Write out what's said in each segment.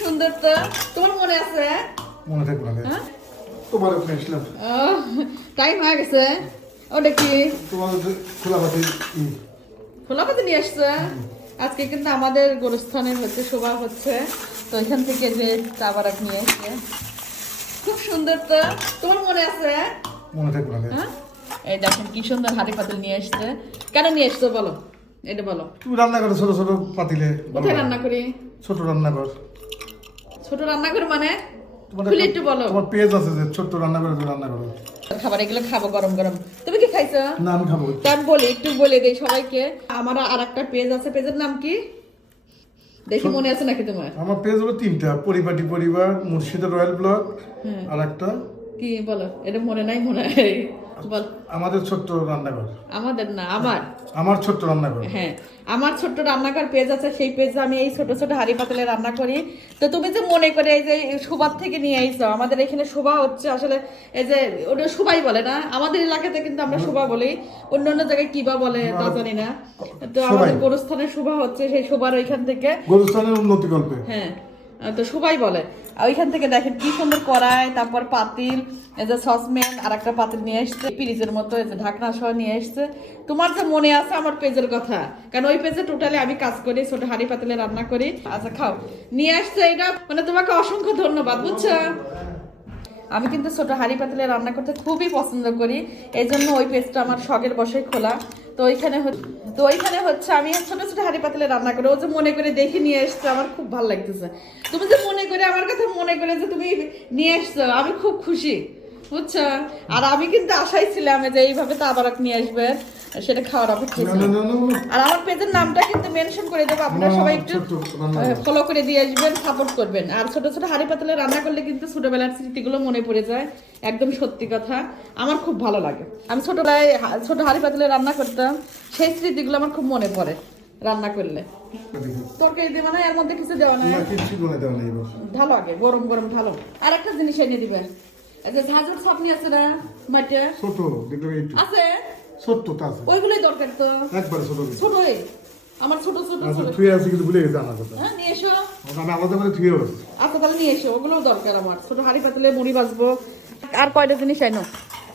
সুন্দর তো তোমার মনে আছে? মনে থাকবে না হ্যাঁ? তোমার ওখানে আসলাম। টাইম হয়ে গেছে। ওটা কি? তোমার খোলা পাতি খোলা পাতে নিয়ে আসছে? আজকে কিন্তু আমাদের গোরস্থানে হচ্ছে শোভা হচ্ছে। তো এখান থেকে যে চাবারাক নিয়ে এসছে খুব সুন্দর তো তোমার মনে আছে? মনে থাকবে না হ্যাঁ? এই দেখেন কি সুন্দর হাড়ি পাতিল নিয়ে আসছে। কেন নিয়ে আসছো বলো? এটা বলো। তুমি রান্না করো ছোট ছোট পাতিলে কোথায় রান্না করি? ছোট রান্না কর ছোট রান্না করে মানে? খুলে একটু বলো। তোমার পেজ আছে যে ছোট্ট রান্না করে রান্না করো। খাবার এগুলো খাব গরম গরম। তুমি কি খাইছো? না আমি খাব। তা আমি বলি একটু বলে দেই সবাইকে। আমার আর একটা পেজ আছে পেজের নাম কি? দেখি মনে আছে নাকি তোমার? আমার পেজ হলো তিনটা পরিপাটি পরিবার মুর্শিদা রয়্যাল ব্লগ হ্যাঁ। আর একটা কি বলো? এটা মনে নাই মনে হয় বল আমাদের ছোট্ট রান্নাঘর। আমাদের না আমার। আমার ছোট্ট রান্নাঘর। হ্যাঁ আমার ছোট্ট রান্নাঘর পেজ আছে সেই পেজে আমি এই ছোট ছোট হাড়ি পাতলে রান্না করি। তো তুমি যে মনে করে এই যে শোভার থেকে নিয়ে আইছো আমাদের এখানে শোভা হচ্ছে আসলে এই যে ওটা শোভাই বলে না আমাদের এলাকাতে কিন্তু আমরা শোভা বলি। অন্য অন্য জায়গায় কিবা বলে তা জানি না। তো আমাদের। গোরস্থানের শোভা হচ্ছে সেই শোভার ওইখান থেকে। গরুস্থানের উন্নতি গল্পে। হ্যাঁ। তো সবাই বলে। ওইখান থেকে দেখেন কি সুন্দর কড়াই, তারপর পাতিল, এই যে সসম্যান আর একটা পাতিল নিয়ে এসছে পিরিজের মতো, এই যে ঢাকনা সহ নিয়ে এসছে। তোমার যে মনে আছে আমার পেজের কথা, কারণ ওই পেজে টোটালি আমি কাজ করি, ছোট হাড়ি পাতিলে রান্না করি। আচ্ছা খাও। নিয়ে আসছে এটা মানে তোমাকে অসংখ্য ধন্যবাদ, বুঝছ? আমি কিন্তু ছোট হাঁড়ি পাতিলে রান্না করতে খুবই পছন্দ করি, এই জন্য ওই পেজটা আমার শখের বসে খোলা। তো ওইখানে তো ওইখানে হচ্ছে আমি ছোট ছোট হাঁড়ি পাতলে রান্না করে। ও যে মনে করে দেখে নিয়ে এসছো, আমার খুব ভালো লাগতেছে। তুমি যে মনে করে, আমার কথা মনে করে যে তুমি নিয়ে এসছো, আমি খুব খুশি। বুঝছ? আর আমি কিন্তু আশাই ছিলাম যে এইভাবে নিয়ে আসবে সেটা খাওয়ার অপেক্ষা। আর আমার পেজের নামটা কিন্তু মেনশন করে দেবো আপনারা সবাই একটু ফলো করে দিয়ে আসবেন সাপোর্ট করবেন। আর ছোট ছোট হাড়ি পাতলে রান্না করলে কিন্তু ছোটবেলার স্মৃতিগুলো মনে পড়ে যায় একদম সত্যি কথা। আমার খুব ভালো লাগে। আমি ছোটবেলায় ছোট হাড়ি পাতলে রান্না করতাম সেই স্মৃতিগুলো আমার খুব মনে পড়ে রান্না করলে। তরকারি দেবো না এর মধ্যে কিছু দেওয়া না দেওয়া নেই ভালো আগে গরম গরম ভালো। আর একটা জিনিস এনে দিবেন এই যে ঝাঁঝর ছাপনি আছে না ছোট একটু আছে? ছোট্ট তা আছে। ওইগুলোই দরকার তো। একবারে ছোট আমার ছোট ছোট আচ্ছা ছোট। থুয়ে আছে কিন্তু ভুলে গেছে আমার কথা। হ্যাঁ নিয়ে এসো। আমি আলাদা করে থুয়ে আছে। আচ্ছা তাহলে নিয়ে এসো ওগুলোও দরকার আমার। ছোট হাড়ি পাতলে মুড়ি বাজবো আর কয়টা জিনিস আইনো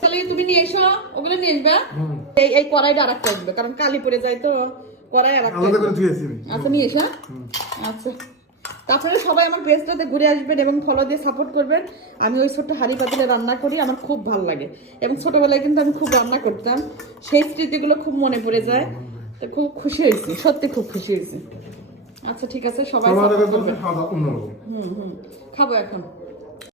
তাহলে তুমি নিয়ে এসো ওগুলো নিয়ে আসবে। এই এই কড়াইটা আর একটা আসবে কারণ কালি পড়ে যায় তো। কড়াই আর একটা আলাদা করে। থুয়েছি আমি। আচ্ছা নিয়ে এসো হ্যাঁ? আচ্ছা। তারপরে সবাই আমার পেজটাতে ঘুরে আসবেন এবং ফলো দিয়ে সাপোর্ট করবেন। আমি ওই ছোট্ট হাড়ি পাতিলে রান্না করি আমার খুব ভালো লাগে। এবং ছোটোবেলায় কিন্তু আমি খুব রান্না করতাম। সেই স্মৃতিগুলো খুব মনে পড়ে যায়। তো খুব খুশি হয়েছি সত্যি খুব খুশি হয়েছি। আচ্ছা ঠিক আছে সবাই হুম হুম খাব এখন।